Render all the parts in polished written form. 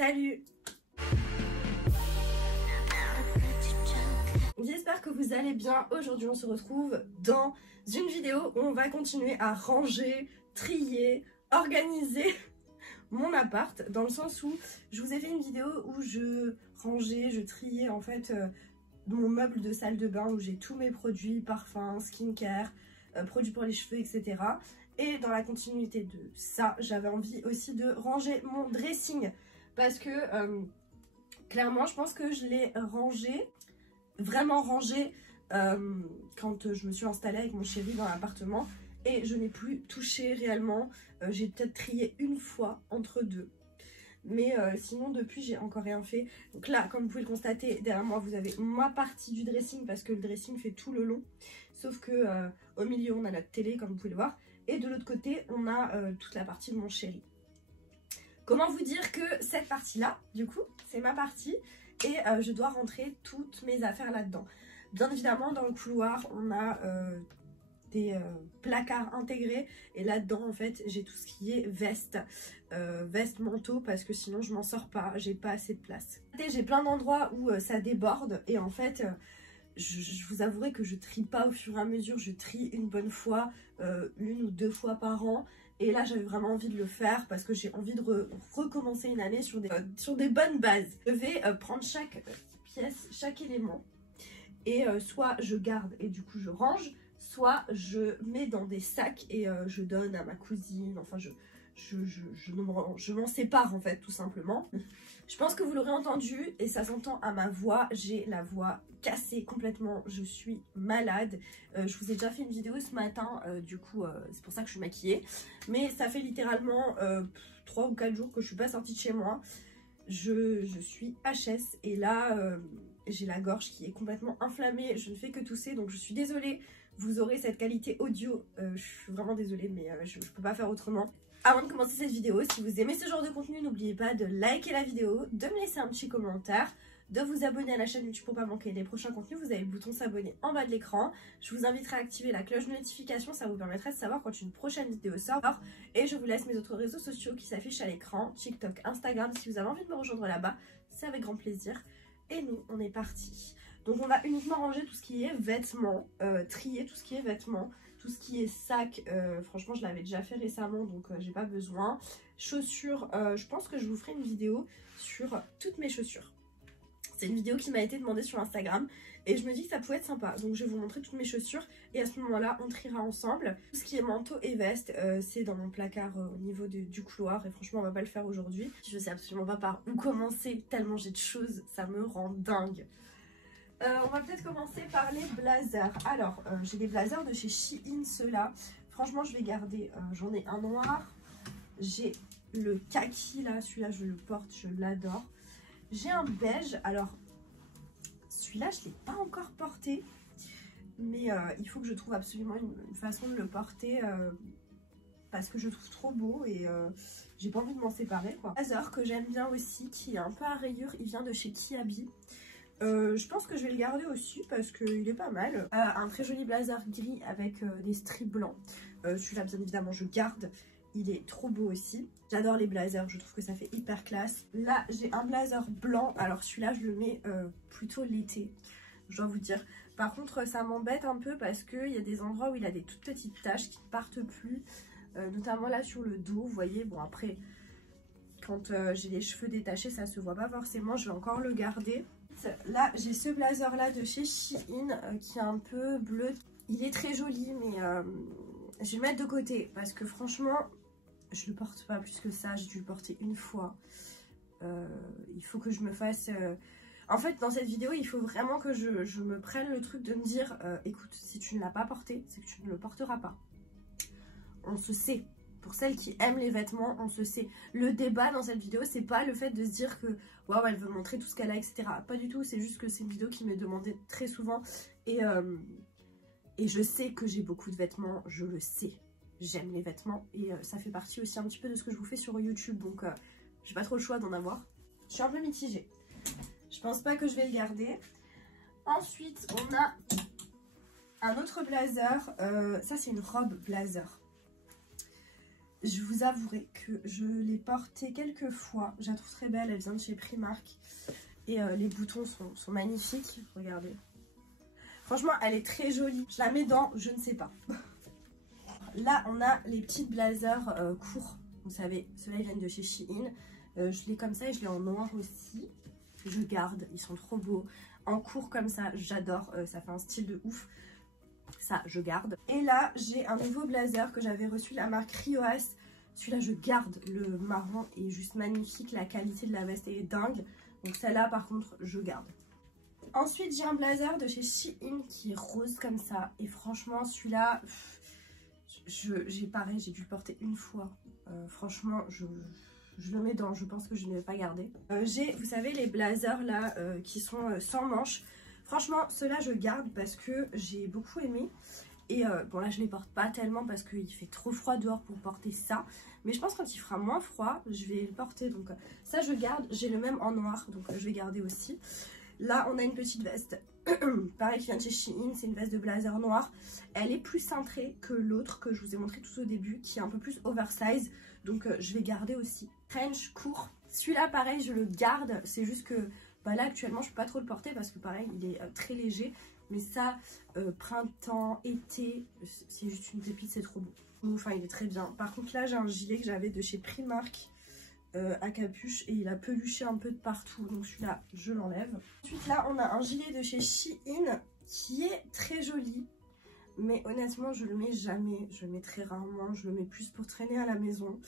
Salut! J'espère que vous allez bien. Aujourd'hui on se retrouve dans une vidéo où on va continuer à ranger, trier, organiser mon appart, dans le sens où je vous ai fait une vidéo où je rangeais, je triais en fait mon meuble de salle de bain où j'ai tous mes produits, parfums, skincare, produits pour les cheveux, etc. Et dans la continuité de ça, j'avais envie aussi de ranger mon dressing parce que clairement je pense que je l'ai rangé, vraiment rangé quand je me suis installée avec mon chéri dans l'appartement et je n'ai plus touché réellement. J'ai peut-être trié une fois entre deux, mais sinon depuis j'ai encore rien fait. Donc là, comme vous pouvez le constater, derrière moi vous avez ma partie du dressing parce que le dressing fait tout le long, sauf que au milieu on a notre télé comme vous pouvez le voir, et de l'autre côté on a toute la partie de mon chéri. Comment vous dire que cette partie là, du coup, c'est ma partie et je dois rentrer toutes mes affaires là-dedans. Bien évidemment, dans le couloir, on a des placards intégrés et là-dedans, en fait, j'ai tout ce qui est veste, manteau, parce que sinon, je m'en sors pas, j'ai pas assez de place. J'ai plein d'endroits où ça déborde et en fait, je vous avouerai que je trie pas au fur et à mesure, je trie une bonne fois, une ou deux fois par an. Et là, j'avais vraiment envie de le faire parce que j'ai envie de recommencer une année sur des bonnes bases. Je vais prendre chaque pièce, chaque élément et soit je garde et du coup je range, soit je mets dans des sacs et je donne à ma cousine. Enfin, je m'en sépare en fait, tout simplement. Je pense que vous l'aurez entendu et ça s'entend à ma voix, j'ai la voix cassée complètement, je suis malade. Je vous ai déjà fait une vidéo ce matin, du coup c'est pour ça que je suis maquillée, mais ça fait littéralement 3 ou 4 jours que je suis pas sortie de chez moi. Je suis HS et là j'ai la gorge qui est complètement inflammée, je ne fais que tousser, donc je suis désolée, vous aurez cette qualité audio, je suis vraiment désolée, mais je peux pas faire autrement. Avant de commencer cette vidéo, si vous aimez ce genre de contenu, n'oubliez pas de liker la vidéo, de me laisser un petit commentaire, de vous abonner à la chaîne YouTube pour pas manquer les prochains contenus. Vous avez le bouton s'abonner en bas de l'écran. Je vous inviterai à activer la cloche de notification, ça vous permettra de savoir quand une prochaine vidéo sort. Et je vous laisse mes autres réseaux sociaux qui s'affichent à l'écran, TikTok, Instagram. Si vous avez envie de me rejoindre là-bas, c'est avec grand plaisir. Et nous, on est parti. Donc on va uniquement ranger tout ce qui est vêtements, trier tout ce qui est vêtements. Tout ce qui est sac, franchement je l'avais déjà fait récemment, donc j'ai pas besoin. Chaussures, je pense que je vous ferai une vidéo sur toutes mes chaussures. C'est une vidéo qui m'a été demandée sur Instagram et je me dis que ça pouvait être sympa. Donc je vais vous montrer toutes mes chaussures et à ce moment-là on triera ensemble. Tout ce qui est manteau et veste, c'est dans mon placard au niveau du couloir et franchement on va pas le faire aujourd'hui. Je sais absolument pas par où commencer tellement j'ai de choses, ça me rend dingue. On va peut-être commencer par les blazers. Alors, j'ai des blazers de chez Shein, ceux-là. Franchement, je vais garder. J'en ai un noir. J'ai le kaki, là. Celui-là, je le porte, je l'adore. J'ai un beige. Alors, celui-là, je ne l'ai pas encore porté. Mais il faut que je trouve absolument une façon de le porter. Parce que je le trouve trop beau et j'ai pas envie de m'en séparer, quoi. Blazer que j'aime bien aussi, qui est un peu à rayures. Il vient de chez Kiabi. Je pense que je vais le garder aussi parce qu'il est pas mal. Un très joli blazer gris avec des strips blancs. Celui-là bien évidemment je garde. Il est trop beau aussi. J'adore les blazers, je trouve que ça fait hyper classe. Là j'ai un blazer blanc. Alors celui-là je le mets plutôt l'été, je dois vous dire. Par contre ça m'embête un peu parce qu'il y a des endroits où il a des toutes petites taches qui ne partent plus. Notamment là sur le dos, vous voyez. Bon après quand j'ai les cheveux détachés ça se voit pas forcément. Je vais encore le garder. Là j'ai ce blazer là de chez Shein qui est un peu bleu. Il est très joli mais je vais le mettre de côté parce que franchement je le porte pas plus que ça. J'ai dû le porter une fois. Il faut que je me fasse... En fait dans cette vidéo il faut vraiment que je me prenne le truc de me dire écoute, si tu ne l'as pas porté c'est que tu ne le porteras pas. On se sait. Pour celles qui aiment les vêtements, on se sait. Le débat dans cette vidéo, c'est pas le fait de se dire que waouh, elle veut montrer tout ce qu'elle a, etc. Pas du tout, c'est juste que c'est une vidéo qui m'est demandée très souvent. Et je sais que j'ai beaucoup de vêtements, je le sais. J'aime les vêtements et ça fait partie aussi un petit peu de ce que je vous fais sur YouTube. Donc j'ai pas trop le choix d'en avoir. Je suis un peu mitigée. Je pense pas que je vais le garder. Ensuite, on a un autre blazer. Ça, c'est une robe blazer. Je vous avouerai que je l'ai portée quelques fois. Je la trouve très belle, elle vient de chez Primark. Et les boutons sont magnifiques, regardez. Franchement, elle est très jolie. Je la mets dans je ne sais pas. Là, on a les petites blazers courts. Vous savez, ceux-là, ils viennent de chez Shein. Je l'ai comme ça et je l'ai en noir aussi. Je garde, ils sont trop beaux. En court comme ça, j'adore. Ça fait un style de ouf. Ça, je garde. Et là, j'ai un nouveau blazer que j'avais reçu de la marque Rioas. Celui-là, je garde. Le marron est juste magnifique. La qualité de la veste est dingue. Donc celle-là, par contre, je garde. Ensuite, j'ai un blazer de chez Shein qui est rose comme ça. Et franchement, celui-là, pareil, j'ai dû le porter une fois. Franchement, je le mets dans, je pense que je ne vais pas garder. J'ai, vous savez, les blazers là qui sont sans manches. Franchement, ceux-là, je garde parce que j'ai beaucoup aimé. Et bon, là, je ne les porte pas tellement parce qu'il fait trop froid dehors pour porter ça. Mais je pense que quand il fera moins froid, je vais le porter. Donc ça, je garde. J'ai le même en noir, donc je vais garder aussi. Là, on a une petite veste. Pareil, qui vient de chez Shein. C'est une veste de blazer noir. Elle est plus cintrée que l'autre que je vous ai montré tout au début, qui est un peu plus oversize. Donc je vais garder aussi. Trench court. Celui-là, pareil, je le garde. C'est juste que bah là, actuellement, je ne peux pas trop le porter parce que pareil, il est très léger. Mais ça, printemps, été, c'est juste une pépite, c'est trop beau. Enfin, il est très bien. Par contre, là, j'ai un gilet que j'avais de chez Primark à capuche et il a peluché un peu de partout. Donc celui-là, je l'enlève. Ensuite, là, on a un gilet de chez Shein qui est très joli. Mais honnêtement, je le mets jamais. Je le mets très rarement. Je le mets plus pour traîner à la maison.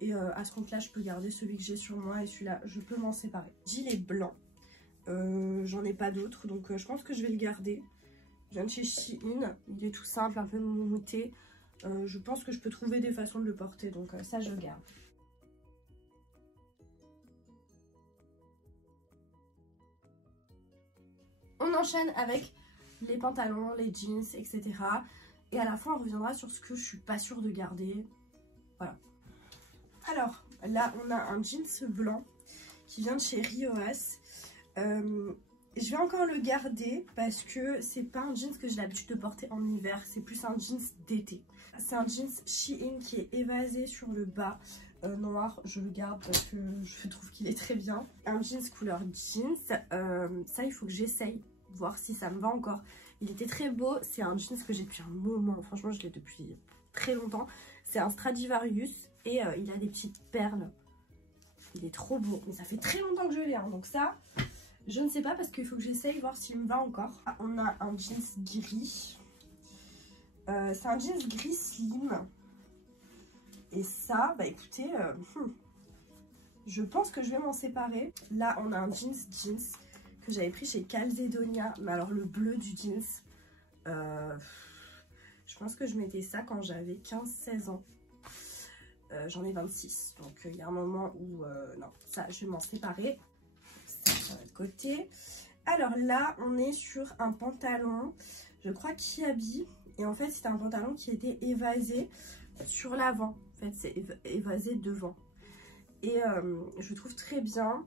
Et à ce compte-là, je peux garder celui que j'ai sur moi et celui-là, je peux m'en séparer. Gilet blanc. J'en ai pas d'autres, donc je pense que je vais le garder. Je viens de chez Shein, il est tout simple, un peu moumoute. Je pense que je peux trouver des façons de le porter, donc ça je garde. On enchaîne avec les pantalons, les jeans, etc. Et à la fin on reviendra sur ce que je suis pas sûre de garder. Voilà. Alors là on a un jeans blanc qui vient de chez Rioas. Je vais encore le garder parce que c'est pas un jeans que j'ai l'habitude de porter en hiver, c'est plus un jeans d'été. C'est un jeans Shein qui est évasé sur le bas noir, je le garde parce que je trouve qu'il est très bien. Un jeans couleur jeans, ça il faut que j'essaye, voir si ça me va encore. Il était très beau, c'est un jeans que j'ai depuis un moment, franchement je l'ai depuis très longtemps. C'est un Stradivarius et il a des petites perles. Il est trop beau, mais ça fait très longtemps que je l'ai, hein, donc ça... Je ne sais pas parce qu'il faut que j'essaye voir s'il me va encore. Ah, on a un jeans gris. C'est un jeans gris slim. Et ça, bah écoutez, je pense que je vais m'en séparer. Là, on a un jeans que j'avais pris chez Calzedonia. Mais alors le bleu du jeans, je pense que je mettais ça quand j'avais 15-16 ans. J'en ai 26. Donc il y a un moment où, non, ça, je vais m'en séparer. Ça de côté. Alors là on est sur un pantalon, je crois Kiabi, et en fait c'était un pantalon qui était évasé sur l'avant, en fait c'est évasé devant et je trouve très bien.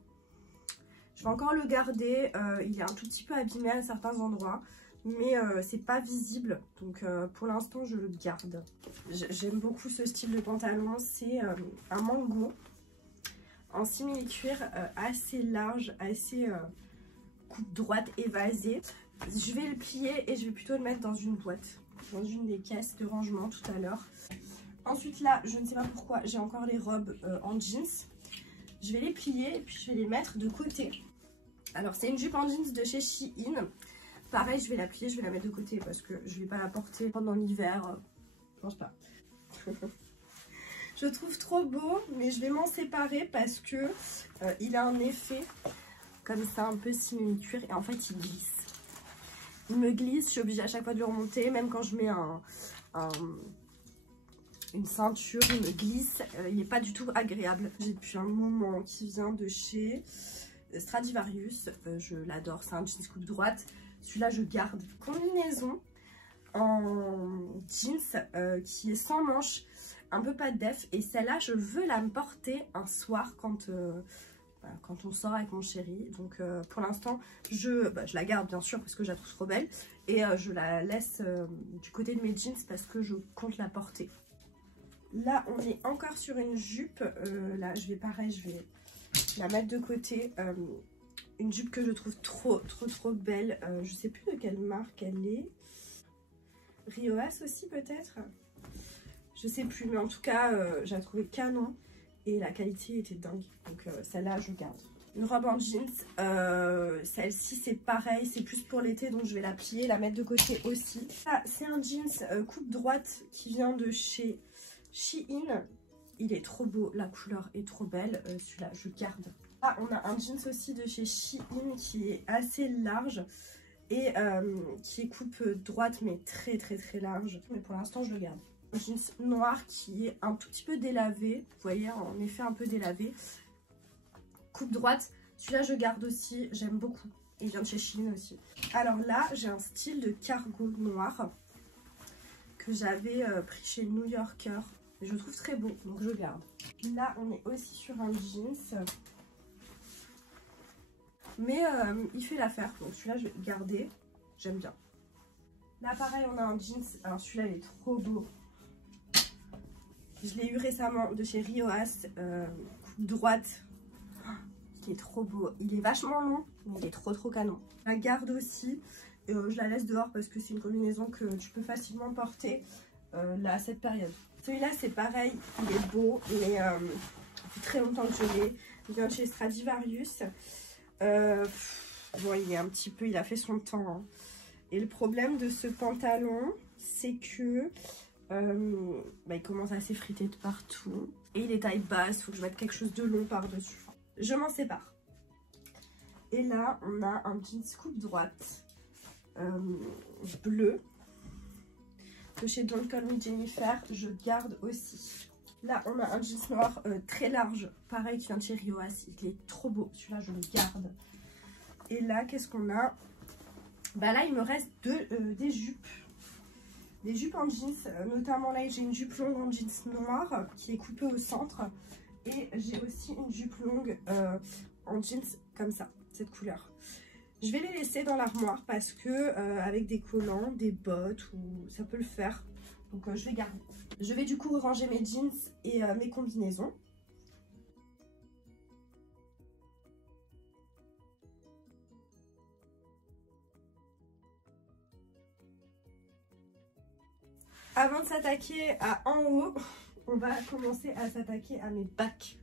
Je vais encore le garder, il est un tout petit peu abîmé à certains endroits mais c'est pas visible, donc pour l'instant je le garde. J'aime beaucoup ce style de pantalon, c'est un mango en simili-cuir assez large, assez coupe droite évasée. Je vais le plier et je vais plutôt le mettre dans une boîte, dans une des caisses de rangement tout à l'heure. Ensuite là, je ne sais pas pourquoi, j'ai encore les robes en jeans. Je vais les plier et puis je vais les mettre de côté. Alors c'est une jupe en jeans de chez Shein. Pareil, je vais la plier, je vais la mettre de côté parce que je ne vais pas la porter pendant l'hiver. Je pense pas. Je trouve trop beau, mais je vais m'en séparer parce que il a un effet comme ça, un peu simili-cuir, et en fait il glisse. Il me glisse, je suis obligée à chaque fois de le remonter, même quand je mets une ceinture, il me glisse, il n'est pas du tout agréable. J'ai depuis un moment qui vient de chez Stradivarius, je l'adore, c'est un jeans coupe droite. Celui-là je garde. Combinaison en jeans qui est sans manches, un peu pas de def, et celle-là je veux la porter un soir quand on sort avec mon chéri. Donc pour l'instant je la garde bien sûr parce que je la trouve trop belle, et je la laisse du côté de mes jeans parce que je compte la porter. Là, on est encore sur une jupe. Là, je vais la mettre de côté. Une jupe que je trouve trop belle. Je sais plus de quelle marque elle est. Rioas aussi peut-être. Je sais plus, mais en tout cas, j'ai trouvé canon. Et la qualité était dingue. Donc celle-là, je garde. Une robe en jeans. Celle-ci, c'est pareil. C'est plus pour l'été, donc je vais la plier, la mettre de côté aussi. Ah, c'est un jeans coupe droite qui vient de chez Shein. Il est trop beau. La couleur est trop belle. Celui-là, je garde. Ah, on a un jeans aussi de chez Shein qui est assez large. Et qui est coupe droite, mais très large. Mais pour l'instant, je le garde. Un jeans noir qui est un tout petit peu délavé. Vous voyez, en effet un peu délavé. Coupe droite, celui-là je garde aussi, j'aime beaucoup. Il vient de chez Shein aussi. Alors là, j'ai un style de cargo noir que j'avais pris chez New Yorker. Et je trouve très beau, donc je garde. Là, on est aussi sur un jeans. Mais il fait l'affaire, donc celui-là je vais le garder. J'aime bien. Là pareil, on a un jeans. Alors celui-là il est trop beau. Je l'ai eu récemment de chez Rioas, coupe droite. Il est trop beau. Il est vachement long, mais il est trop canon. Je la garde aussi. Je la laisse dehors parce que c'est une combinaison que tu peux facilement porter là à cette période. Celui-là c'est pareil, il est beau, mais depuis très longtemps que je l'ai. Il vient de chez Stradivarius. Bon, il est un petit peu, il a fait son temps. Hein. Et le problème de ce pantalon, c'est que il commence à s'effriter de partout. Et il est taille basse, il faut que je mette quelque chose de long par-dessus. Je m'en sépare. Et là, on a un jeans coupe droite bleu de chez Don't Call Me Jennifer. Je garde aussi. Là, on a un jeans noir très large, pareil qui vient de chez Rioas. Il est trop beau. Celui-là, je le garde. Et là, qu'est-ce qu'on a? Bah là, il me reste des jupes. Des jupes en jeans. Notamment là, j'ai une jupe longue en jeans noir qui est coupée au centre. Et j'ai aussi une jupe longue en jeans comme ça, cette couleur. Je vais les laisser dans l'armoire parce que avec des collants, des bottes, ou ça peut le faire. Donc je vais garder. Je vais du coup ranger mes jeans et mes combinaisons. Avant de s'attaquer à en haut, on va commencer à s'attaquer à mes bacs.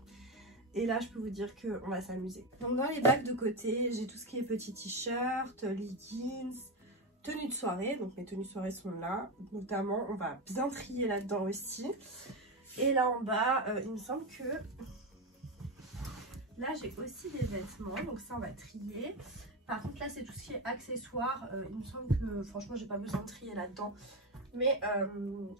Et là, je peux vous dire qu'on va s'amuser. Donc dans les bacs de côté, j'ai tout ce qui est petits t-shirts, leggings, tenues de soirée. Donc mes tenues de soirée sont là. Notamment, on va bien trier là-dedans aussi. Et là en bas, il me semble que... Là, j'ai aussi des vêtements. Donc ça, on va trier. Par contre, là, c'est tout ce qui est accessoires. Il me semble que, franchement, j'ai pas besoin de trier là-dedans. Mais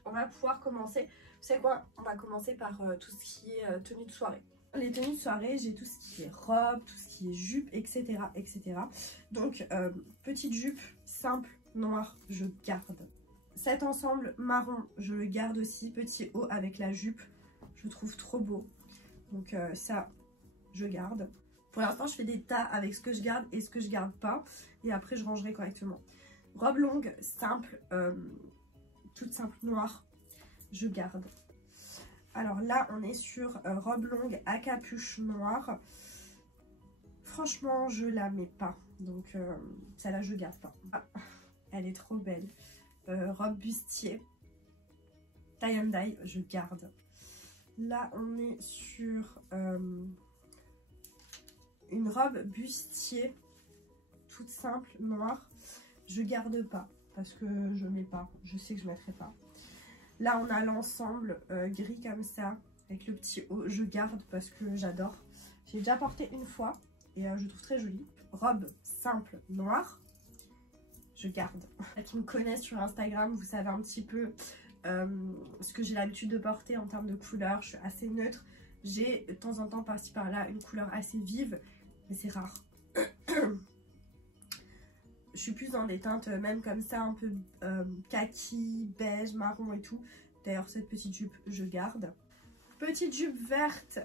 on va pouvoir commencer. Vous savez quoi? On va commencer par tout ce qui est tenue de soirée. Les tenues de soirée, j'ai tout ce qui est robe, tout ce qui est jupe, etc. Donc, petite jupe simple, noire, je garde. Cet ensemble marron, je le garde aussi. Petit haut avec la jupe, je trouve trop beau. Donc ça, je garde. Pour l'instant, je fais des tas avec ce que je garde et ce que je garde pas. Et après, je rangerai correctement. Robe longue, simple, toute simple, noire, je garde. Alors là, on est sur robe longue à capuche noire. Franchement, je la mets pas. Donc, celle-là, je garde pas. Ah, elle est trop belle. Robe bustier. Tie and dye, je garde. Là, on est sur une robe bustier. Toute simple, noire. Je garde pas. Parce que je mets pas. Je sais que je mettrai pas. Là, on a l'ensemble gris comme ça, avec le petit haut. Je garde parce que j'adore. J'ai déjà porté une fois et je trouve très jolie. Robe simple noire, je garde. Ceux qui me connaissent sur Instagram, vous savez un petit peu ce que j'ai l'habitude de porter en termes de couleurs. Je suis assez neutre. J'ai de temps en temps par-ci par-là une couleur assez vive, mais c'est rare. Je suis plus dans des teintes même comme ça, un peu kaki, beige, marron et tout. D'ailleurs, cette petite jupe, je garde. Petite jupe verte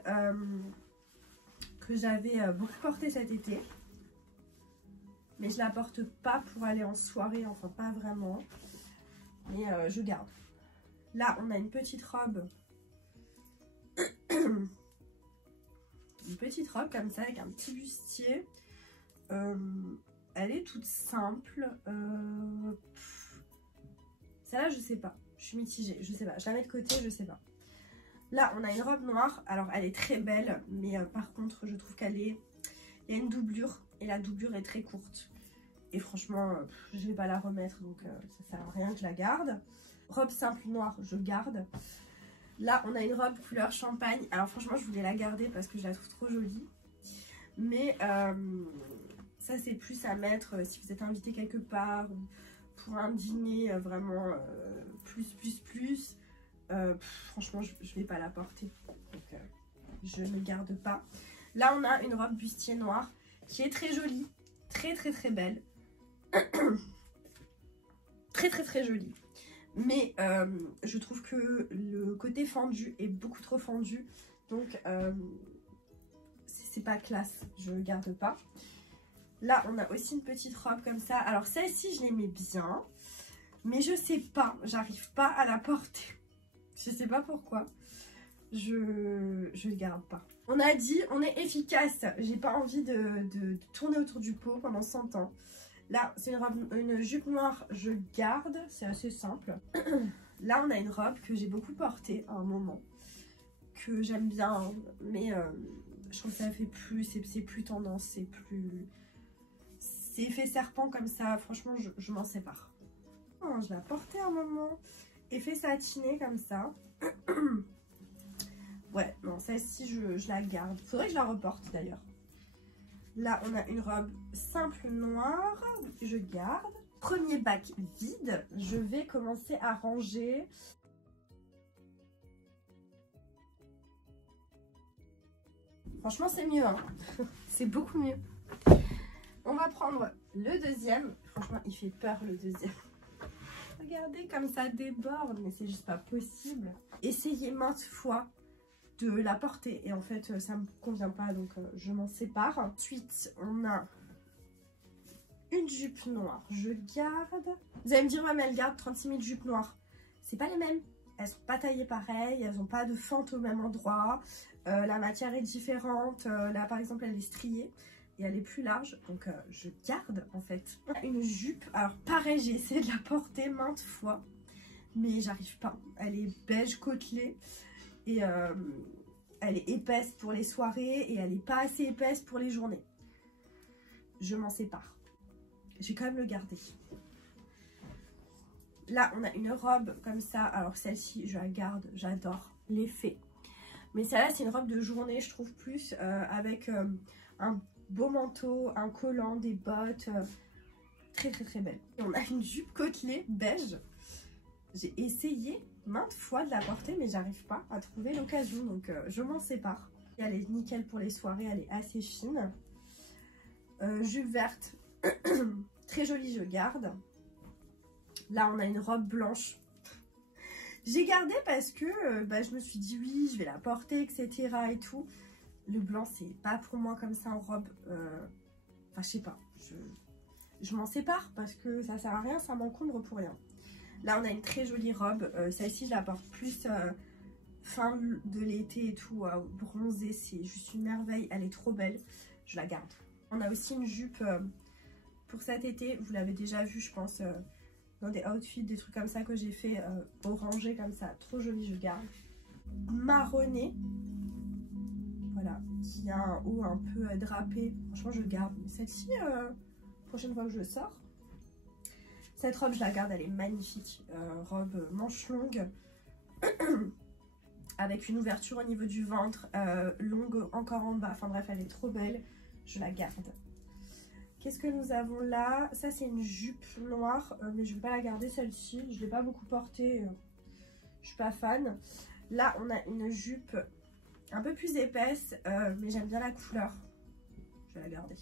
que j'avais beaucoup portée cet été. Mais je la porte pas pour aller en soirée, enfin pas vraiment. Mais je garde. Là, on a une petite robe une petite robe comme ça avec un petit bustier. Elle est toute simple. Celle-là, je sais pas. Je suis mitigée, je sais pas. Je la mets de côté, je sais pas. Là, on a une robe noire. Alors, elle est très belle, mais par contre, je trouve qu'elle est... Il y a une doublure, et la doublure est très courte. Et franchement, je vais pas la remettre, donc ça sert à rien que je la garde. Robe simple noire, je garde. Là, on a une robe couleur champagne. Alors franchement, je voulais la garder parce que je la trouve trop jolie. Mais ça, c'est plus à mettre si vous êtes invité quelque part ou pour un dîner vraiment plus. Franchement, je vais pas la porter. Donc, je ne garde pas. Là, on a une robe bustier noire qui est très jolie. Très belle. très jolie. Mais je trouve que le côté fendu est beaucoup trop fendu. Donc, c'est pas classe. Je ne garde pas. Là, on a aussi une petite robe comme ça. Alors, celle-ci, je l'aimais bien. Mais je sais pas. J'arrive pas à la porter. Je sais pas pourquoi. Je ne garde pas. On a dit, on est efficace. J'ai pas envie de tourner autour du pot pendant 100 ans. Là, c'est une jupe noire, je garde. C'est assez simple. Là, on a une robe que j'ai beaucoup portée à un moment. Que j'aime bien. Hein, mais je trouve que ça fait plus. C'est plus tendance. C'est plus... C'est effet serpent comme ça. Franchement, je m'en sépare. Oh, je l'ai portée à un moment. Effet satiné comme ça. Ouais, non, celle-ci, je la garde. Faudrait que je la reporte d'ailleurs. Là, on a une robe simple noire. Je garde. Premier bac vide. Je vais commencer à ranger. Franchement, c'est mieux. Hein. C'est beaucoup mieux. On va prendre le deuxième. Franchement, il fait peur le deuxième. Regardez comme ça déborde. Mais c'est juste pas possible. Essayez maintes fois de la porter et en fait ça me convient pas, donc je m'en sépare. Ensuite on a une jupe noire, je garde. Vous allez me dire ouais mais elle garde 36 000 jupes noires. C'est pas les mêmes, elles sont pas taillées pareil, elles ont pas de fente au même endroit, la matière est différente. Là par exemple elle est striée et elle est plus large, donc je garde en fait. Une jupe, alors pareil j'ai essayé de la porter maintes fois mais j'arrive pas. Elle est beige côtelée. Et elle est épaisse pour les soirées et elle n'est pas assez épaisse pour les journées. Je m'en sépare. Je vais quand même le garder. Là, on a une robe comme ça. Alors celle-ci, je la garde. J'adore l'effet. Mais celle-là, c'est une robe de journée, je trouve plus. Avec un beau manteau, un collant, des bottes. Très belle. Et on a une jupe côtelée beige. J'ai essayé maintes fois de la porter mais j'arrive pas à trouver l'occasion, donc je m'en sépare. Elle est nickel pour les soirées, elle est assez fine. Jupe verte, très jolie, je garde. Là on a une robe blanche. J'ai gardé parce que je me suis dit oui je vais la porter etc et tout. Le blanc c'est pas pour moi comme ça en robe. Enfin je sais pas, je m'en sépare parce que ça sert à rien, ça m'encombre pour rien. Là, on a une très jolie robe. Celle-ci, je la porte plus fin de l'été et tout, bronzée. C'est juste une merveille. Elle est trop belle. Je la garde. On a aussi une jupe pour cet été. Vous l'avez déjà vu, je pense, dans des outfits, des trucs comme ça que j'ai fait orangé comme ça. Trop jolie, je garde. Marronné. Voilà. Qui a un haut un peu drapé. Franchement, je garde. Mais celle-ci, prochaine fois que je sors. Cette robe, je la garde, elle est magnifique. Robe manche longue, avec une ouverture au niveau du ventre, longue encore en bas. Enfin bref, elle est trop belle. Je la garde. Qu'est-ce que nous avons là? Ça, c'est une jupe noire, mais je ne vais pas la garder celle-ci. Je ne l'ai pas beaucoup portée. Je suis pas fan. Là, on a une jupe un peu plus épaisse, mais j'aime bien la couleur. Je vais la garder.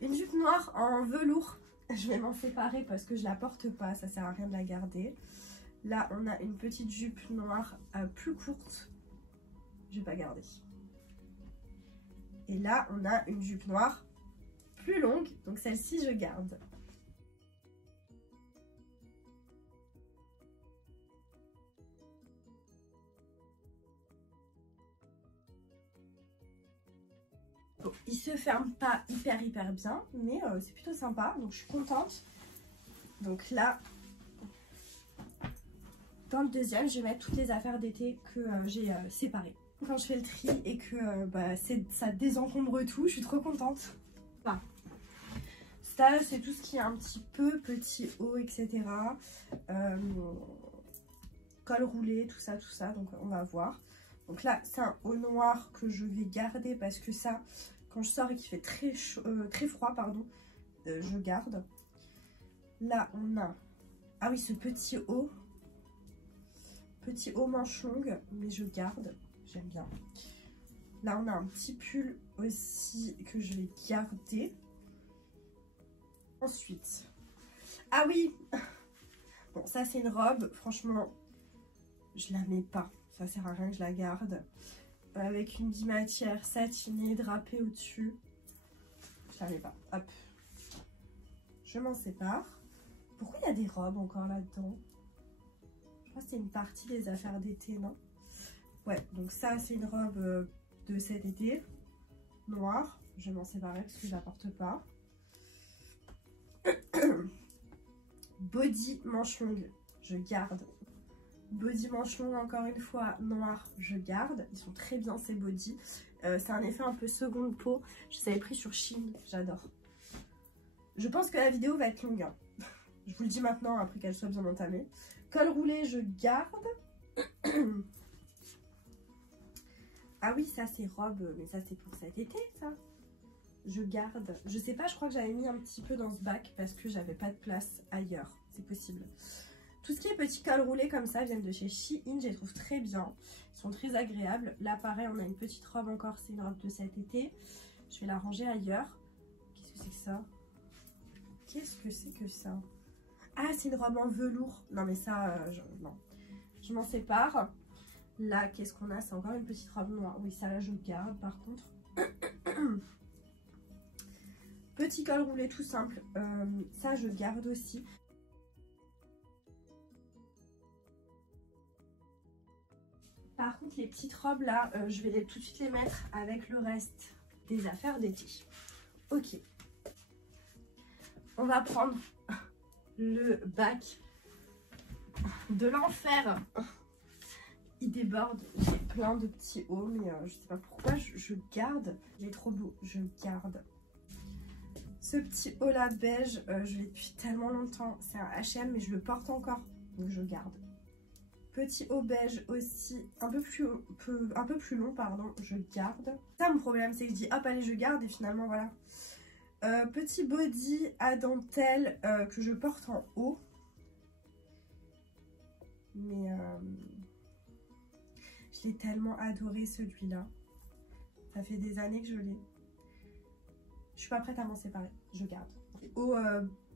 Une jupe noire en velours. Je vais m'en séparer parce que je la porte pas, ça sert à rien de la garder. Là, on a une petite jupe noire plus courte. Je vais pas garder. Et là, on a une jupe noire plus longue. Donc celle-ci, je garde. Bon, il se ferme pas hyper bien, mais c'est plutôt sympa, donc je suis contente. Donc là, dans le deuxième, je vais mettre toutes les affaires d'été que j'ai séparées. Quand je fais le tri et que ça désencombre tout, je suis trop contente. Enfin, ça, c'est tout ce qui est un petit peu petit haut, etc. Col roulé, tout ça, donc on va voir. Donc là, c'est un haut noir que je vais garder parce que ça, quand je sors et qu'il fait très froid, pardon, je garde. Là, on a, ah oui, ce petit haut manche longue, mais je garde, j'aime bien. Là, on a un petit pull aussi que je vais garder. Ensuite, ah oui, bon, ça c'est une robe, franchement, je la mets pas, ça sert à rien que je la garde. Avec une dimatière satinée drapée au-dessus, je la mets pas, hop. Je m'en sépare. Pourquoi il y a des robes encore là-dedans? Je crois que c'est une partie des affaires d'été, non? Ouais, donc ça c'est une robe de cet été, noire. Je vais m'en séparer parce que je la porte pas. Body manche longue, je garde. Body manche longue, encore une fois, noir, je garde. Ils sont très bien ces bodys. C'est un effet un peu seconde peau. Je les avais pris sur Shein, j'adore. Je pense que la vidéo va être longue, hein. Je vous le dis maintenant, après qu'elle soit bien entamée. Col roulé, je garde. Ah oui, ça c'est robe, mais ça c'est pour cet été, ça. Je garde. Je sais pas, je crois que j'avais mis un petit peu dans ce bac parce que j'avais pas de place ailleurs. C'est possible. Tout ce qui est petits cols roulés comme ça viennent de chez Shein, je les trouve très bien. Ils sont très agréables. Là, pareil, on a une petite robe encore, c'est une robe de cet été. Je vais la ranger ailleurs. Qu'est-ce que c'est que ça? Qu'est-ce que c'est que ça? Ah, c'est une robe en velours. Non, mais ça, non. Je m'en sépare. Là, qu'est-ce qu'on a? C'est encore une petite robe noire. Oui, ça, là, je garde, par contre. Petit col roulé tout simple. Ça, je garde aussi. Par contre, les petites robes, là, je vais tout de suite les mettre avec le reste des affaires d'été. Ok. On va prendre le bac de l'enfer. Il déborde, j'ai plein de petits hauts, mais je sais pas pourquoi je garde. Il est trop beau, je garde. Ce petit haut là beige, je l'ai depuis tellement longtemps. C'est un H&M, mais je le porte encore, donc je garde. Petit haut beige aussi, un peu plus long, pardon, je garde. Ça, mon problème, c'est que je dis hop, allez, je garde, et finalement, voilà. Petit body à dentelle que je porte en haut. Mais je l'ai tellement adoré celui-là. Ça fait des années que je l'ai. Je suis pas prête à m'en séparer, je garde. Au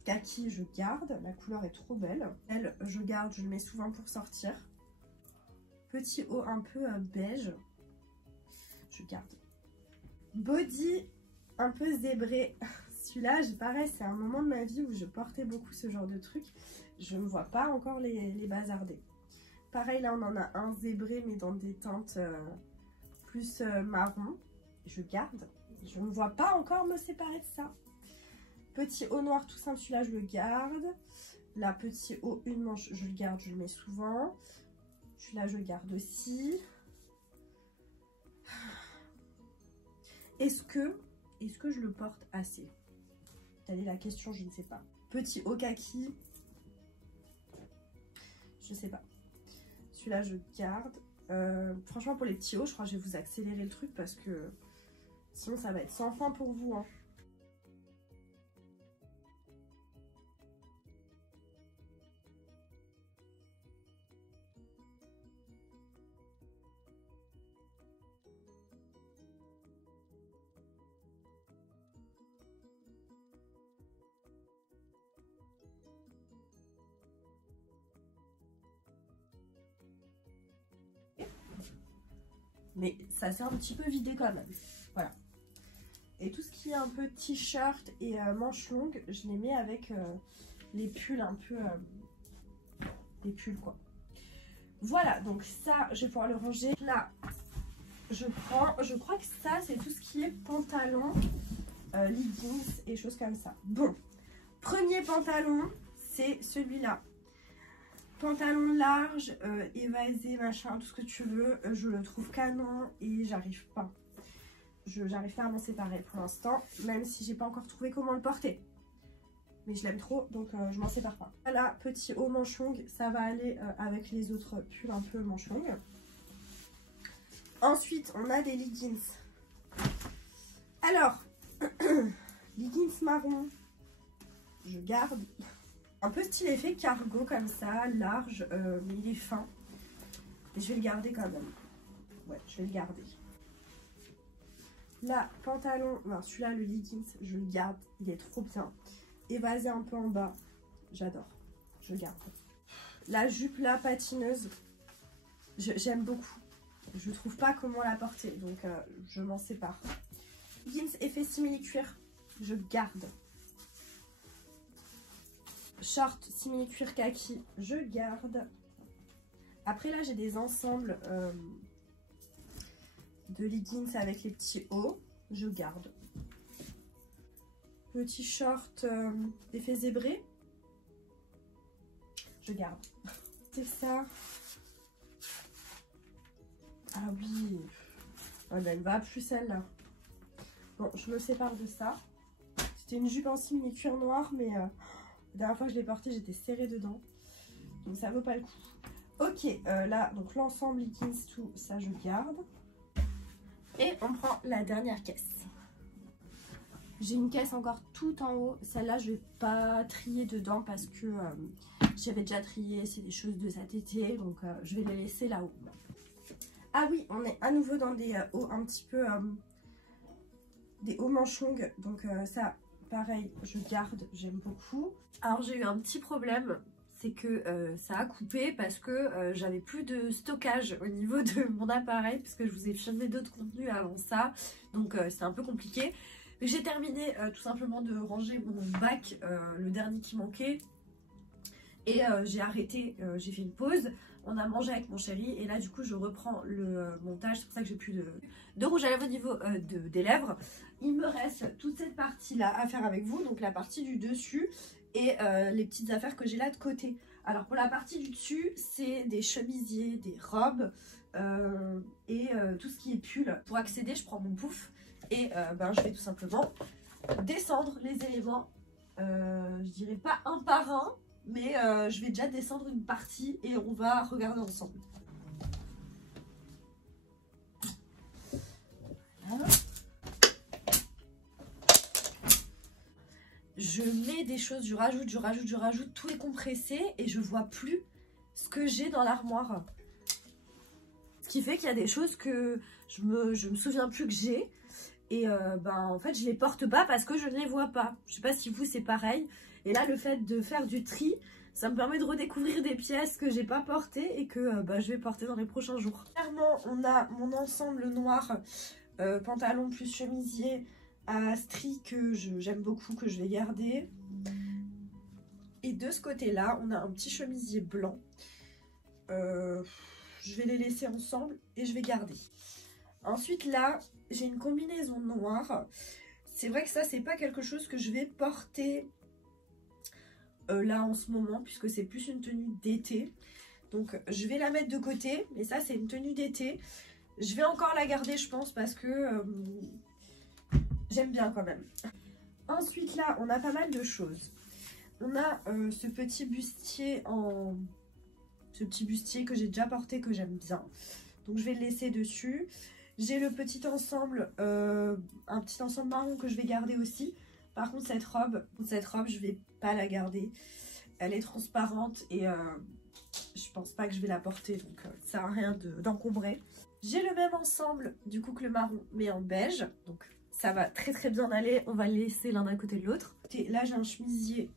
kaki, je garde. La couleur est trop belle. Elle, je garde, je le mets souvent pour sortir. Petit haut un peu beige. Je garde. Body un peu zébré. Celui-là, pareil, c'est un moment de ma vie où je portais beaucoup ce genre de truc. Je ne vois pas encore les bazarder. Pareil, là, on en a un zébré, mais dans des teintes plus marron. Je garde. Je ne vois pas encore me séparer de ça. Petit haut noir tout simple, celui-là, je le garde. Là, petit haut, une manche, je le garde, je le mets souvent. Celui-là, je le garde aussi. Est-ce que je le porte assez? Telle est la question, je ne sais pas. Petit haut kaki. Je sais pas. Celui-là, je garde. Franchement, pour les petits hauts, je crois que je vais vous accélérer le truc parce que sinon, ça va être sans fin pour vous, hein. Mais ça s'est un petit peu vidé quand même. Voilà. Et tout ce qui est un peu t-shirt et manches longues, je les mets avec les pulls un peu... des pulls quoi. Voilà, donc ça, je vais pouvoir le ranger. Là, je crois que ça c'est tout ce qui est pantalon, leggings et choses comme ça. Bon, premier pantalon, c'est celui-là. Pantalon large, évasé, machin, tout ce que tu veux. Je le trouve canon et j'arrive pas. J'arrive pas à m'en séparer pour l'instant, même si j'ai pas encore trouvé comment le porter. Mais je l'aime trop, donc je m'en sépare pas. Voilà, petit haut manche longue, ça va aller avec les autres pulls un peu manche longue. Ensuite, on a des leggings. Alors, leggings marron, je garde. Un peu style effet cargo comme ça, large, mais il est fin. Et je vais le garder quand même. Ouais, je vais le garder. Là, pantalon, celui-là, le leggings, je le garde. Il est trop bien. Évasé un peu en bas, j'adore. Je le garde. La jupe là, patineuse, j'aime beaucoup. Je trouve pas comment la porter, donc je m'en sépare. Jeans effet simili-cuir, je garde. Short simili-cuir kaki, je garde. Après là, j'ai des ensembles de leggings avec les petits hauts, je garde. Petit short effet zébré, je garde. C'est ça. Ah oui, oh, ben, elle va plus celle-là. Bon, je me sépare de ça. C'était une jupe en simili-cuir noir, mais la dernière fois que je l'ai portée, j'étais serrée dedans. Donc ça vaut pas le coup. Ok, là, donc l'ensemble leggings, tout ça, je garde. Et on prend la dernière caisse. J'ai une caisse encore tout en haut. Celle-là, je vais pas trier dedans parce que j'avais déjà trié. C'est des choses de cet été, donc je vais les laisser là-haut. Ah oui, on est à nouveau dans des hauts un petit peu... des hauts manches longues. Donc ça, pareil, je garde, j'aime beaucoup. Alors j'ai eu un petit problème, c'est que ça a coupé parce que j'avais plus de stockage au niveau de mon appareil, puisque je vous ai filmé d'autres contenus avant ça. Donc c'est un peu compliqué. Mais j'ai terminé tout simplement de ranger mon bac, le dernier qui manquait. Et j'ai arrêté, j'ai fait une pause. On a mangé avec mon chéri et là du coup je reprends le montage. C'est pour ça que j'ai plus de rouge à lèvres au niveau des lèvres. Il me reste toute cette partie là à faire avec vous. Donc la partie du dessus et les petites affaires que j'ai là de côté. Alors pour la partie du dessus, c'est des chemisiers, des robes et tout ce qui est pull. Pour accéder, je prends mon pouf et je vais tout simplement descendre les éléments. Je dirais pas un par un, mais je vais déjà descendre une partie et on va regarder ensemble. Voilà. Je mets des choses, je rajoute, tout est compressé et je vois plus ce que j'ai dans l'armoire. Ce qui fait qu'il y a des choses que je me souviens plus que j'ai et en fait je les porte pas parce que je ne les vois pas. Je sais pas si vous c'est pareil. Et là, le fait de faire du tri, ça me permet de redécouvrir des pièces que j'ai pas portées et que je vais porter dans les prochains jours. Clairement, on a mon ensemble noir, pantalon plus chemisier à stries que j'aime beaucoup, que je vais garder. Et de ce côté-là, on a un petit chemisier blanc. Je vais les laisser ensemble et je vais garder. Ensuite, là, j'ai une combinaison noire. C'est vrai que ça, c'est pas quelque chose que je vais porter... là en ce moment, puisque c'est plus une tenue d'été, donc je vais la mettre de côté, mais ça c'est une tenue d'été. Je vais encore la garder je pense parce que j'aime bien quand même. Ensuite là on a pas mal de choses. On a ce petit bustier que j'ai déjà porté, que j'aime bien, donc je vais le laisser dessus. J'ai le petit ensemble, un petit ensemble marron que je vais garder aussi. Par contre cette robe je vais pas la garder. Elle est transparente et je pense pas que je vais la porter, donc ça sert à rien d'encombrer. J'ai le même ensemble du coup que le marron mais en beige, donc ça va très très bien aller. On va le laisser l'un d'un côté de l'autre. Là j'ai un chemisier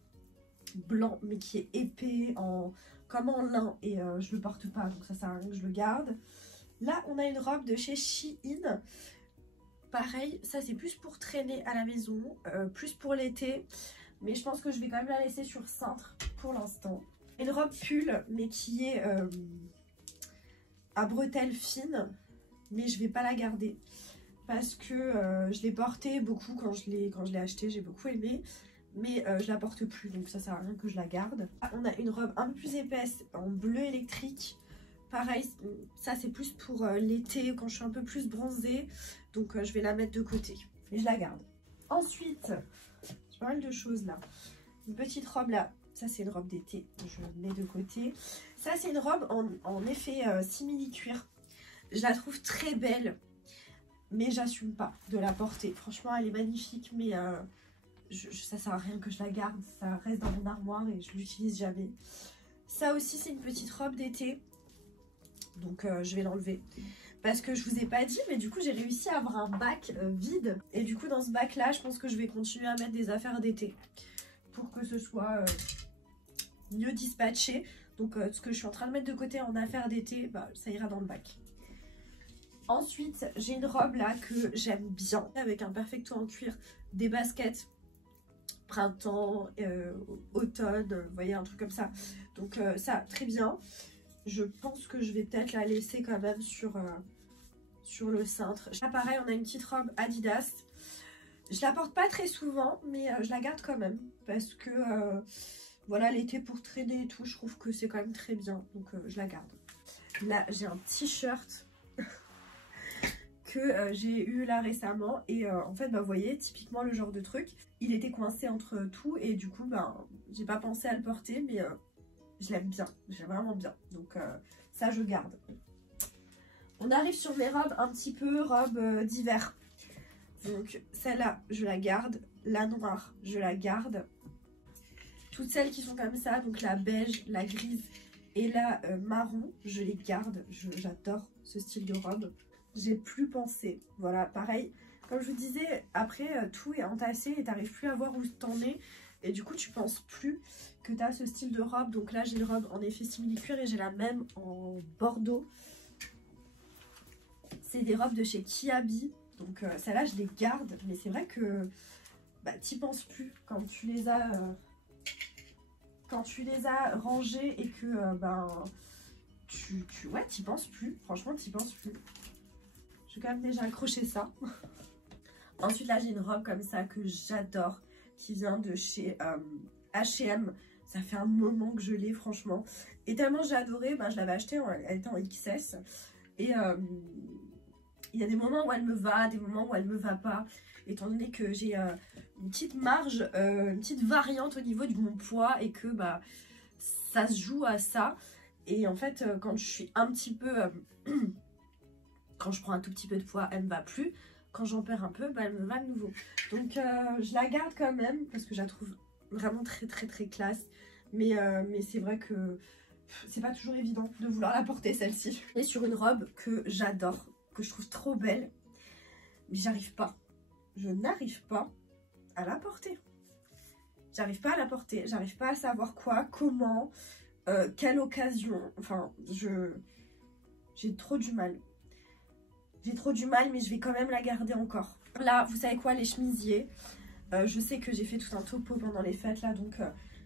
blanc mais qui est épais comme en lin et je le porte pas, donc ça sert à rien que je le garde. Là on a une robe de chez Shein. Pareil, ça c'est plus pour traîner à la maison, plus pour l'été. Mais je pense que je vais quand même la laisser sur cintre pour l'instant. Une robe pull, mais qui est à bretelles fines. mais je vais pas la garder. Parce que je l'ai portée beaucoup quand je l'ai achetée, j'ai beaucoup aimé. Mais je la porte plus, donc ça sert à rien que je la garde. On a une robe un peu plus épaisse en bleu électrique. Pareil, ça c'est plus pour l'été quand je suis un peu plus bronzée. Donc je vais la mettre de côté. Et je la garde. Ensuite, j'ai pas mal de choses là. Une petite robe là. Ça c'est une robe d'été. Je mets de côté. Ça c'est une robe en effet simili-cuir. Je la trouve très belle. Mais j'assume pas de la porter. Franchement elle est magnifique. Mais ça sert à rien que je la garde. Ça reste dans mon armoire et je l'utilise jamais. Ça aussi c'est une petite robe d'été. Donc je vais l'enlever. Parce que je vous ai pas dit, mais du coup j'ai réussi à avoir un bac vide. Et du coup dans ce bac là, je pense que je vais continuer à mettre des affaires d'été. Pour que ce soit mieux dispatché. Donc ce que je suis en train de mettre de côté en affaires d'été, bah, ça ira dans le bac. Ensuite, j'ai une robe là que j'aime bien. Avec un perfecto en cuir, des baskets. Printemps, automne, vous voyez, un truc comme ça. Donc ça, très bien. Je pense que je vais peut-être la laisser quand même sur le cintre. Là, pareil, on a une petite robe Adidas. Je la porte pas très souvent, mais je la garde quand même. Parce que, voilà, l'été pour traîner et tout, je trouve que c'est quand même très bien. Donc, je la garde. Là, j'ai un t-shirt que j'ai eu là récemment. Et en fait, bah, vous voyez, typiquement le genre de truc. Il était coincé entre tout. Et du coup, bah, j'ai pas pensé à le porter, mais... je l'aime bien, j'aime vraiment bien, donc ça je garde. On arrive sur mes robes un petit peu robes d'hiver. Donc celle-là je la garde, la noire je la garde. Toutes celles qui sont comme ça, donc la beige, la grise et la marron, je les garde. J'adore ce style de robe. J'ai plus pensé, voilà pareil. Comme je vous disais, après tout est entassé et t'arrives plus à voir où t'en es. Et du coup tu penses plus que tu as ce style de robe. Donc là j'ai une robe en effet simili-cuir et j'ai la même en bordeaux. C'est des robes de chez Kiabi. Donc celle-là je les garde. Mais c'est vrai que bah, t'y penses plus quand tu les as rangées et que ben ouais t'y penses plus. Franchement t'y penses plus. Je vais quand même déjà accrocher ça. Ensuite là j'ai une robe comme ça que j'adore, qui vient de chez H&M. Ça fait un moment que je l'ai franchement. Et tellement j'ai adoré, bah, je l'avais achetée, elle était en XS. Et il y a des moments où elle me va, des moments où elle me va pas. Étant donné que j'ai une petite marge, une petite variante au niveau de mon poids. Et que bah, ça se joue à ça. Et en fait, quand je suis un petit peu... quand je prends un tout petit peu de poids, elle me va plus. Quand j'en perds un peu, bah, elle me va de nouveau. Donc je la garde quand même parce que je la trouve vraiment très très très classe. Mais c'est vrai que c'est pas toujours évident de vouloir la porter celle-ci. Et sur une robe que j'adore, que je trouve trop belle, mais j'arrive pas. Je n'arrive pas à la porter. J'arrive pas à la porter, j'arrive pas à savoir quoi, comment, quelle occasion. Enfin, j'ai trop du mal. J'ai trop du mal, mais je vais quand même la garder encore. Là, vous savez quoi, les chemisiers. Je sais que j'ai fait tout un topo pendant les fêtes, là. Donc,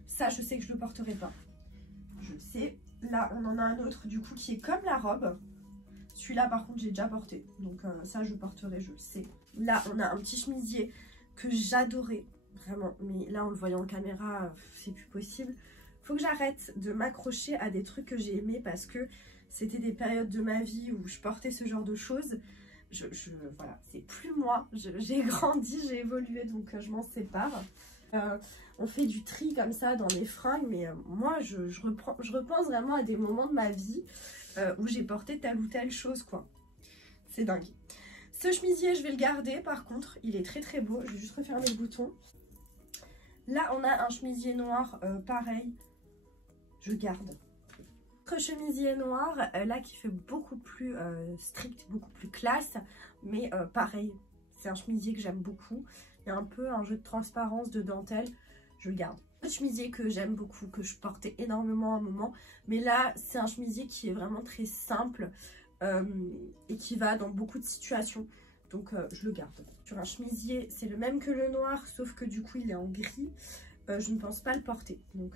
ça, je sais que je le porterai pas. Je le sais. Là, on en a un autre, du coup, qui est comme la robe. Celui-là, par contre, j'ai déjà porté. Donc, ça, je porterai, je le sais. Là, on a un petit chemisier que j'adorais. Vraiment. Mais là, en le voyant en caméra, c'est plus possible. Faut que j'arrête de m'accrocher à des trucs que j'ai aimés parce que... c'était des périodes de ma vie où je portais ce genre de choses. Voilà, c'est plus moi. J'ai grandi, j'ai évolué, donc je m'en sépare. On fait du tri comme ça dans les fringues, mais moi, je repense vraiment à des moments de ma vie où j'ai porté telle ou telle chose, quoi. C'est dingue. Ce chemisier, je vais le garder, par contre. Il est très très beau. Je vais juste refermer le bouton. Là, on a un chemisier noir, pareil. Je garde. Chemisier noir là qui fait beaucoup plus strict, beaucoup plus classe, mais pareil, c'est un chemisier que j'aime beaucoup. Il y a un peu un jeu de transparence, de dentelle, je le garde. Un chemisier que j'aime beaucoup, que je portais énormément à un moment, mais là c'est un chemisier qui est vraiment très simple et qui va dans beaucoup de situations, donc je le garde. Sur un chemisier, c'est le même que le noir, sauf que du coup il est en gris. Je ne pense pas le porter, donc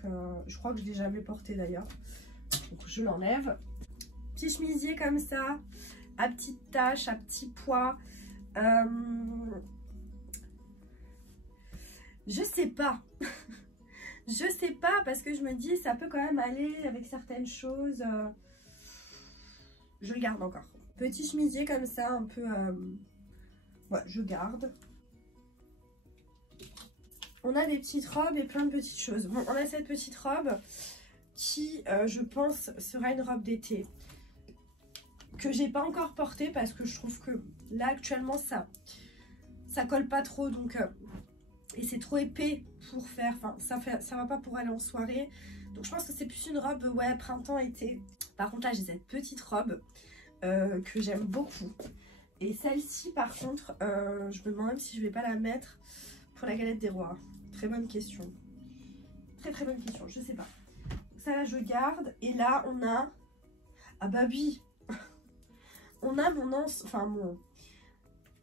je crois que je ne l'ai jamais porté d'ailleurs. Donc je l'enlève. Petit chemisier comme ça, à petites taches, à petits pois. Je sais pas. Je sais pas parce que je me dis ça peut quand même aller avec certaines choses. Je le garde encore. Petit chemisier comme ça, un peu... ouais, je garde. On a des petites robes et plein de petites choses. Bon, on a cette petite robe qui, je pense, sera une robe d'été. Que j'ai pas encore portée parce que je trouve que là, actuellement, ça colle pas trop. Donc, et c'est trop épais pour faire... Enfin, ça va pas pour aller en soirée. Donc, je pense que c'est plus une robe, ouais, printemps-été. Par contre, là, j'ai cette petite robe que j'aime beaucoup. Et celle-ci, par contre, je me demande même si je vais pas la mettre pour la galette des rois. Très bonne question. Très très bonne question, je sais pas. Ça là, je garde. Et là, on a... Ah bah oui. On a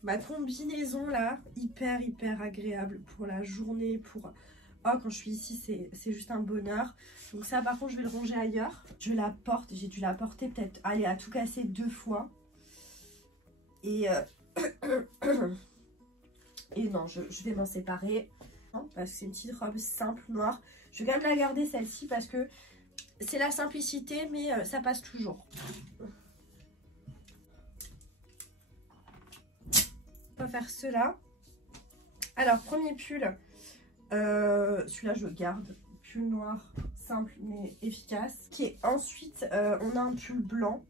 ma combinaison là, hyper agréable pour la journée, pour... Oh, quand je suis ici, c'est juste un bonheur. Donc ça, par contre, je vais le ranger ailleurs. Je la porte, j'ai dû la porter peut-être, allez, à tout casser 2 fois. Et, et non, je vais m'en séparer. Parce que c'est une petite robe simple, noire. Je vais quand même la garder, celle-ci, parce que c'est la simplicité, mais ça passe toujours. On va faire cela. Alors, premier pull. Celui-là, je le garde. Pull noir, simple mais efficace. Okay. Ensuite, on a un pull blanc.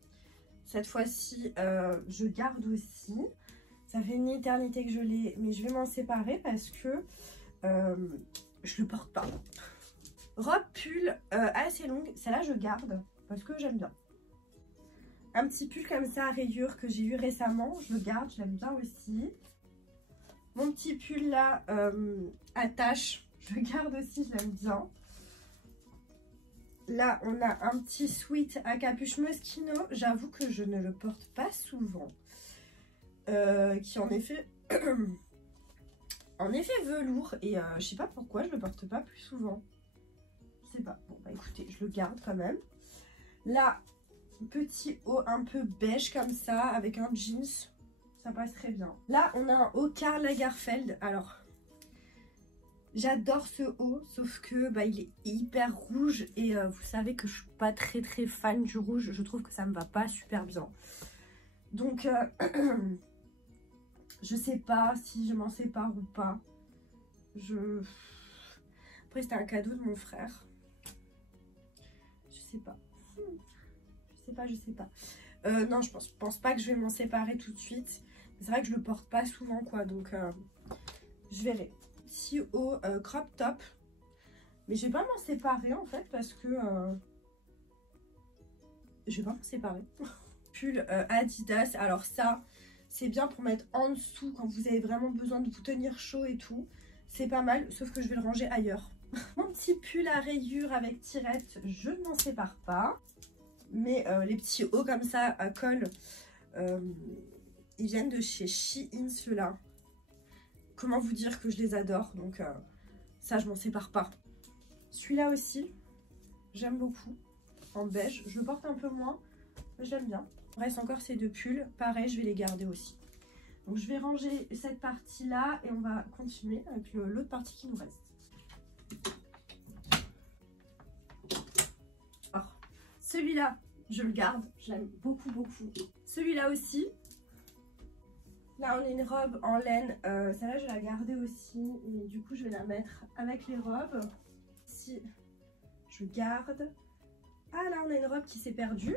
Cette fois-ci, je garde aussi. Ça fait une éternité que je l'ai, mais je vais m'en séparer parce que je le porte pas. Robe pull assez longue. Celle-là, je garde parce que j'aime bien. Un petit pull comme ça à rayures que j'ai eu récemment. Je le garde, je l'aime bien aussi. Mon petit pull là, à taches, je le garde aussi, je l'aime bien. Là, on a un petit sweat à capuche Moschino. J'avoue que je ne le porte pas souvent. Qui en effet... en effet velours. Et je sais pas pourquoi je le porte pas plus souvent. Je sais pas. Bon, bah écoutez, je le garde quand même. Là, petit haut un peu beige comme ça, avec un jeans. Ça passe très bien. Là, on a un haut Karl Lagerfeld. Alors... J'adore ce haut, sauf que bah, il est hyper rouge et vous savez que je suis pas très fan du rouge. Je trouve que ça me va pas super bien. Donc, je sais pas si je m'en sépare ou pas. Après, c'était un cadeau de mon frère. Je sais pas. Je sais pas. Non, je pense pas que je vais m'en séparer tout de suite. C'est vrai que je le porte pas souvent, quoi. Donc, je verrai. Petit haut crop top, mais je vais pas m'en séparer en fait parce que je vais pas m'en séparer. Pull Adidas, alors ça c'est bien pour mettre en dessous quand vous avez vraiment besoin de vous tenir chaud et tout, c'est pas mal, sauf que je vais le ranger ailleurs. Mon petit pull à rayures avec tirette, je ne m'en sépare pas, mais les petits hauts comme ça à col, ils viennent de chez Shein ceux-là. Comment vous dire que je les adore, donc ça je m'en sépare pas. Celui-là aussi, j'aime beaucoup, en beige. Je le porte un peu moins, mais j'aime bien. Il reste encore ces 2 pulls, pareil je vais les garder aussi. Donc je vais ranger cette partie-là et on va continuer avec l'autre partie qui nous reste. Alors, celui-là, je le garde, je l'aime beaucoup. Celui-là aussi. Là, on a une robe en laine. Celle-là, je vais la garder aussi. Mais du coup, je vais la mettre avec les robes. Si je garde. Ah, là, on a une robe qui s'est perdue.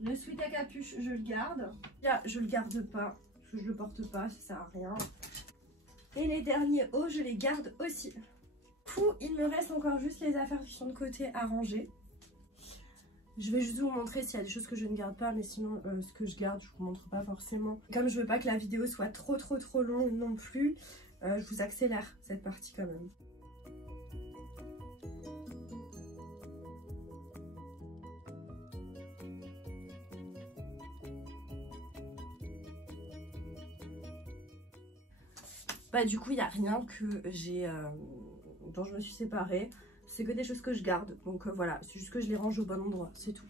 Le sweat à capuche, je le garde. Là, je le garde pas. Parce que je le porte pas, ça sert à rien. Et les derniers hauts, je les garde aussi. Du coup, il me reste encore juste les affaires qui sont de côté à ranger. Je vais juste vous montrer s'il y a des choses que je ne garde pas, mais sinon ce que je garde je vous montre pas forcément. Comme je veux pas que la vidéo soit trop longue non plus, je vous accélère cette partie quand même. Bah du coup il n'y a rien que j'ai dont je me suis séparée. C'est que des choses que je garde, donc voilà, c'est juste que je les range au bon endroit, c'est tout.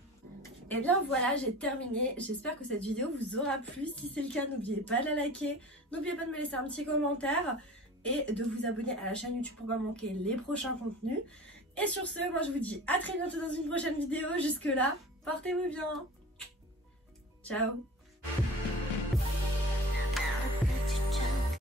Et bien voilà, j'ai terminé. J'espère que cette vidéo vous aura plu. Si c'est le cas, n'oubliez pas de la liker. N'oubliez pas de me laisser un petit commentaire et de vous abonner à la chaîne YouTube pour pas manquer les prochains contenus. Et sur ce, moi je vous dis à très bientôt dans une prochaine vidéo. Jusque là, portez-vous bien. Ciao.